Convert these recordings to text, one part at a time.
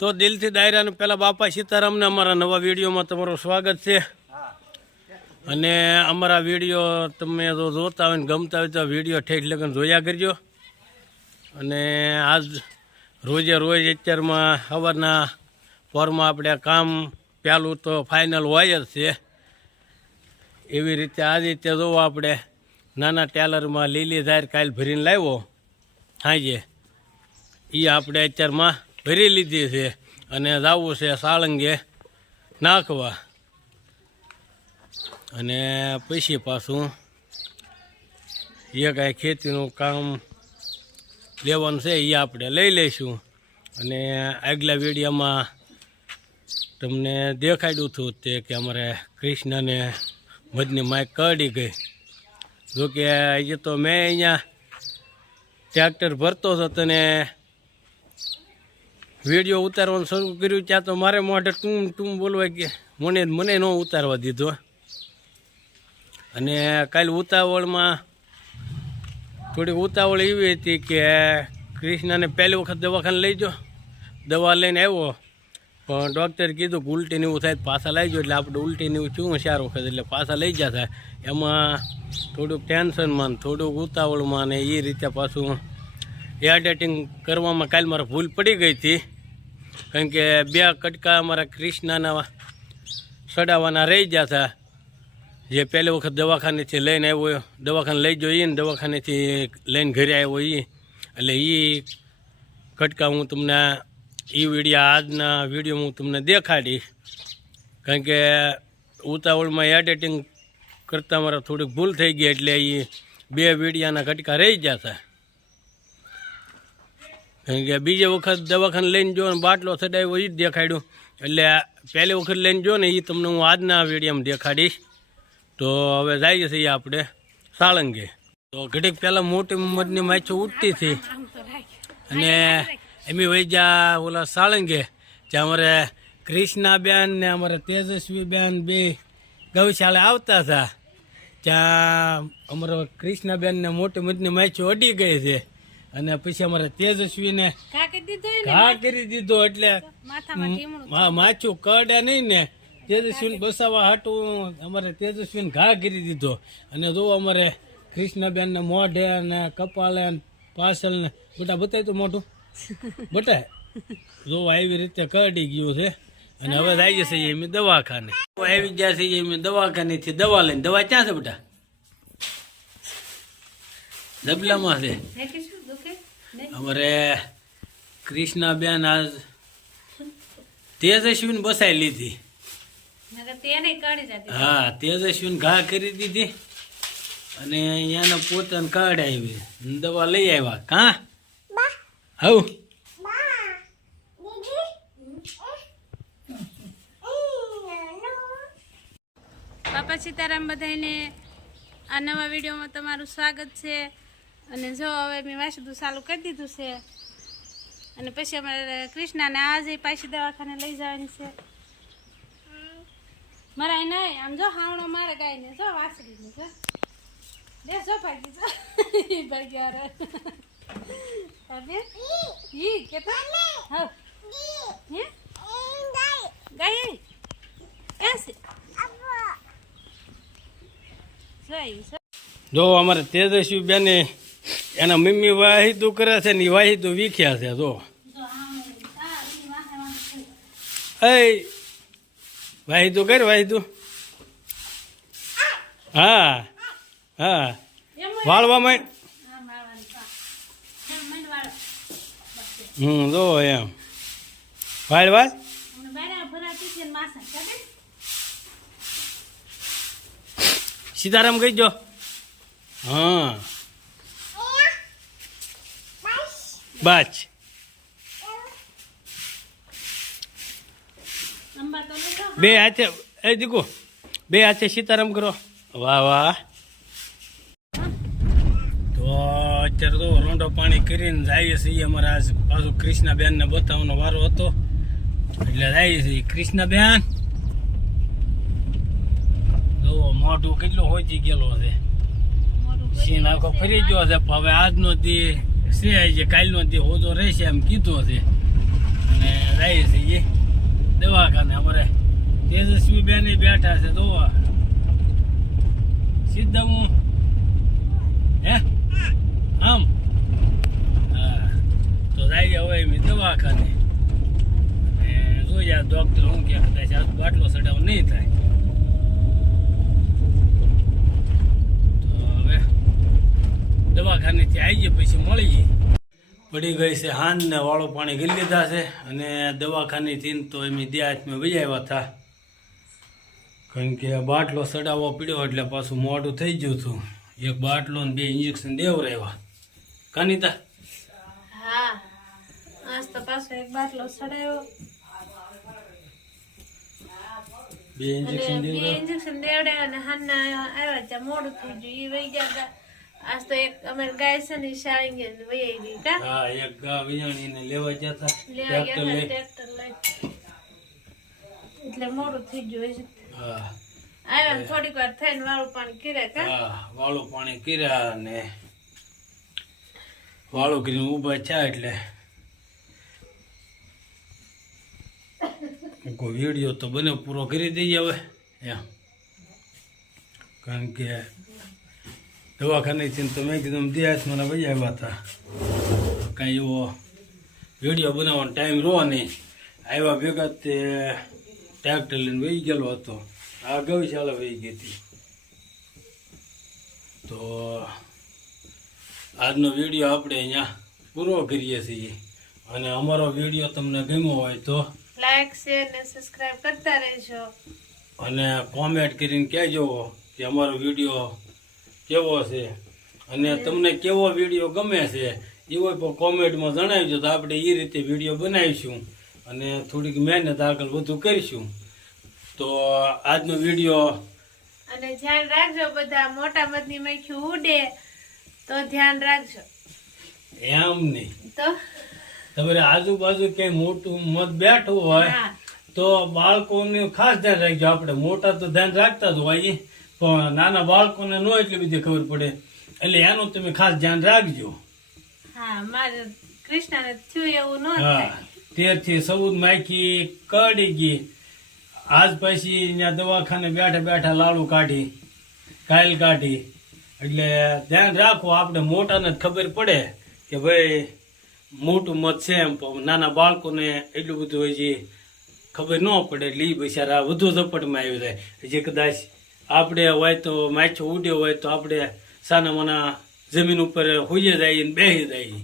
તો દિલથી ડાયરાનું પહેલાં બાપા સીતારામને અમારા નવા વિડીયોમાં તમારું સ્વાગત છે. અને અમારા વીડિયો તમે જો જોતા હોય ને ગમતા હોય તો વીડિયો ઠેઠ લગન જોયા કરજો. અને આજ રોજે રોજ અત્યારમાં સવારના પોરમાં આપણે કામ પહેલું તો ફાઇનલ હોય જ છે. એવી રીતે આ રીતે જોવો આપણે નાના ટેલરમાં લીલી ધાર કાલ ભરીને લાવ્યો. હાજે. એ આપણે અત્યારમાં ભરી લીધી છે અને જવું છે સાળંગે નાખવા. અને પછી પાછું એ કાંઈ ખેતીનું કામ લેવાનું છે એ આપણે લઈ લઈશું. અને આગલા વિડીયોમાં તમને દેખાડ્યું હતું તે કે અમારે કૃષ્ણને મધની માઇક કાઢી ગઈ. જોકે હજી તો મેં અહીંયા ટ્રેક્ટર ભરતો હતો તને વીડિયો ઉતારવાનું શરૂ કર્યું, ત્યાં તો મારે મોઢે ટૂમ ટૂમ બોલવા કે મને મને ન ઉતારવા દીધો. અને કાલે ઉતાવળમાં થોડી ઉતાવળ એવી હતી કે કૃષ્ણને પહેલી વખત દવાખાને લઈ જાઓ. દવા લઈને આવ્યો પણ ડૉક્ટરે કીધું કે ઉલટી એવું થાય પાછા લઈ જાઓ. એટલે આપણે ઉલટી એવું થયું ચાર વખત. એટલે પાછા લઈ જતા. એમાં થોડુંક ટેન્શનમાં થોડુંક ઉતાવળમાં ને એ રીતે પાછું એડિટિંગ કરવામાં કાલે મારે ભૂલ પડી ગઈ હતી. કારણ કે બે કટકા અમારા ક્રિષ્નાના સડાવવાના રહી ગયા હતા. જે પહેલી વખત દવાખાનેથી લઈને આવ્યો દવાખાને લઈ ગયો એ ને દવાખાનેથી લઈને ઘરે આવ્યો એ એટલે એ કટકા હું તમને એ વીડિયો આજના વીડિયો હું તમને દેખાડીશ કારણ કે ઉતાવળમાં એડિટિંગ કરતાં મારે થોડીક ભૂલ થઈ ગઈ એટલે એ બે વીડિયાના કટકા રહી ગયા હતા. કે બીજે વખત દવાખાને લઈને જો ને બાટલો ચડાવ્યો એ જ દેખાડ્યું. એટલે પહેલી વખત લઈને જો ને એ તમને હું આજના વિડીયોમાં દેખાડીશ. તો હવે જઈએ છીએ આપણે સાળંગે. તો ઘડીક પહેલાં મોટી મધની માછો ઉઠતી હતી. અને એમી વૈજા ઓલા સાળંગે જ્યાં અમારે કૃષ્ણાબેન ને અમારે તેજસ્વીબેન બે ગૌશાળા આવતા હતા. ત્યાં અમારો કૃષ્ણાબેન ને મોટી મધની માછો અડી ગઈ છે. અને પછી અમારે તેજસ્વીને ઘા કરી દીધો એટલે માછું કડે નહીં ને. તેજસ્વીને બસાવવા હાટું અમારે તેજસ્વીને ઘા કરી દીધો. અને જો અમારે કૃષ્ણબેન ને મોઢે ને કપાલે પાછળ ને બધા બતાય તો મોઢું? બતાય જો આવી રીતે કરડી ગયું છે. અને હવે આવી જશે એમ દવાખાને. આવી ગયા છે એમ દવાખાને થી દવા લઈને. દવા ક્યાં છે બટા? ડબલામાં છે. અમારે કૃષ્ણાબેન આજ તેજસ્વીને બસાઈ લીધી. નકર તેને કાઢી જતી. હા તેજસ્વીને ઘા કરી દીધી અને અહીંયાને પોતાને કાઢાવી દવા લઈ આવ્યા. કા? હવ. બાપા સીતારામ બધાને આ નવા વિડીયોમાં તમારું સ્વાગત છે. અને જો હવે મેં વાસુદું ચાલુ કરી દીધું છે, અને પછી અમારે કૃષ્ણાને આજે પાછી દવાખાને લઈ જવાની છે. મારા નહીં આમ જો હાવણો મારે ગાયને, જો વાસળીને જો. દે જો ભાગી જો. ભાગ્યા રે. અબે ઈ કેતા? હા હે? ગાય એસી જો અમારે તેજસ્વી બેને એના મમ્મી વાહિદું કરે છે ને વાહિદું વીખ્યા છે, જો. એ વાહિદું કર વાહિદું હા હા. વાળવામાં હમ, જો એમ. વાળ વાળ. સીતારામ કહી જો હા. બસ બે હાથે એ દીકુ બે હાથે સીતારામ કરો. વાહ વાહ. તો અત્યારે તો રોંડો પાણી કરીને જઈએ છીએ અમારે આજ પાછું કૃષ્ણાબેનને બતાવવાનો વારો હતો. એટલે જઈએ છીએ કૃષ્ણાબેન. જો મોઢું કેટલું હોજી ગયેલો છે. મોટું સીન આખો ફરી ગયો છે હવે આજનો દી છે જે કાલનો તે હોજો રહેશે એમ કીધું છે અને જાય છે એ દવાખાને અમારે. તેજસ્વી બેન બેઠા છે તો સીધા હું? હે આમ? હા. તો જાય હવે એમ દવાખાને. જોઈએ ડોક્ટર હું કે કદાચ આ બાટલો સડાવ નહીં થાય તો હવે દવાખાનેથી આવી જઈએ પછી મળી જઈએ પડી ગઈ છે હાંજને ને વાળું પાણી ગઈ લીધા છે અને દવાખાનેથી તો એમની દેહાતમાં વજાવ્યા હતા કારણ કે બાટલો સડાવવો પીડ્યો એટલે પાછું મોડું થઈ ગયું હતું. એક બાટલો ને બે ઇન્જેક્શન દેવરાવ્યા કાનિતા? હા આજ તો પાછો એક બાટલો સડાયો. બે ઇન્જેક્શન અને બે ઇન્જેક્શન દેવડાવ્યા અને હાલના આવ્યા ત્યાં મોડું થઈ ગયું એ વહી ગયા ગા- આજ તો એક અમારી ગાય છે ને શાળીંગે વહી આવી કા? હા એક ગા વિયાણીને લેવા ગયા હતા. ટ્રેક્ટર લઈ. ટ્રેક્ટર લઈ. એટલે મોડું થઈ ગયું હશે. હા. આવ્યા ને થોડીક વાર થઈને વાળું પાણી કરે કા? હા વાળું પાણી કર્યા ને વાળું કરીને ઊભા થયા એટલે કોઈ વીડિયો તો બને પૂરો કરી દઈએ હવે. એમ. કારણ કે દવાખાનેથી તો મેં કીધું દિવસ મને વહી આવ્યા હતા. કાંઈ એવો વીડિયો બનાવવાનો ટાઈમ રહો નહીં. આવ્યા ભેગા તે ટ્રેક્ટર લઈને વહી ગયેલો હતો. આ ગૌશાળા વહી ગઈ હતી. તો આજનો વીડિયો આપણે અહીંયા પૂરો કરીએ છીએ. અને અમારો વીડિયો તમને ગમ્યો હોય તો લાઈક શેર ને સબસ્ક્રાઇબ કરતા રહેજો. અને કોમેન્ટ કરીને કહેજો કે અમારો વીડિયો કેવો છે? અને તમને કેવો વીડિયો ગમે છે એવો કોમેન્ટમાં જણાવજો તો આપણે એ રીતે વીડિયો બનાવીશું અને થોડીક મહેનત આગળ વધુ કરીશું. તો આજનો વીડિયો અને ધ્યાન રાખજો બધા મોટા મધની મખ્યું ઉડે તો ધ્યાન રાખજો. એમ નહીં. તો? તમારે આજુબાજુ ક્યાંય મોટું મત બેઠું હોય તો બાળકોને ખાસ ધ્યાન રાખજો. આપણે મોટા તો ધ્યાન રાખતા જ હોઈએ. પણ નાના બાળકોને ન એટલી બધી ખબર પડે. એટલે એનું તમે ખાસ ધ્યાન રાખજો. હા મારે કૃષ્ણને થયું એવું ન હા તેરથી ચૌદ માખી કડી ગઈ. આજ પછી દવાખાને બેઠા બેઠા લાડુ કાઢી કાયલ કાઢી. એટલે ધ્યાન રાખો આપણે મોટાને જ ખબર પડે કે ભાઈ મોટું મત છે એમ પણ નાના બાળકોને એટલું બધું હજી ખબર ન પડે. એટલે એ બિચારા વધુ ઝપટમાં આવી જાય. હજી કદાચ આપણે હોય તો માછો ઉડ્યો હોય તો આપણે સાના મના જમીન ઉપર હોઈએ જાય ને બેસી જાય.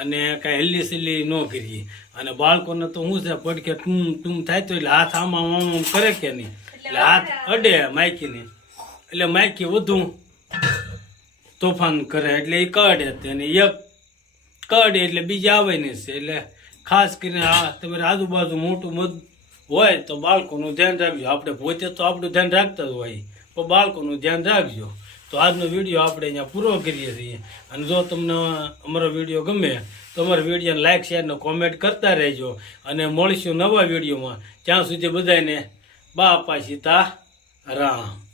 અને કાંઈ હલ્લી સિલ્લી ન કરીએ. અને બાળકોને તો શું છે પડકે ટૂમ ટૂમ થાય તો એટલે હાથ આમાં આમ કરે કે નહીં? એટલે હાથ અડે માયકીને. એટલે માયકી વધુ તોફાન કરે. એટલે એ કડે તે અને એક કડે એટલે બીજા આવે નહીં છે. એટલે ખાસ કરીને આ તમારે આજુબાજુ મોટું મધ હોય તો બાળકોનું ધ્યાન રાખજો. આપણે પોતે તો આપણું ધ્યાન રાખતા જ હોય. બાળકોનું ધ્યાન રાખજો. તો આજનો વીડિયો આપણે અહીંયા પૂરો કરીએ છીએ. અને જો તમને અમારો વીડિયો ગમે, તો અમારા વિડીયોને લાઇક શેરને કોમેન્ટ કરતા રહેજો. અને મળીશું નવા વિડીયોમાં. ત્યાં સુધી બધાને બાપા સીતા રામ.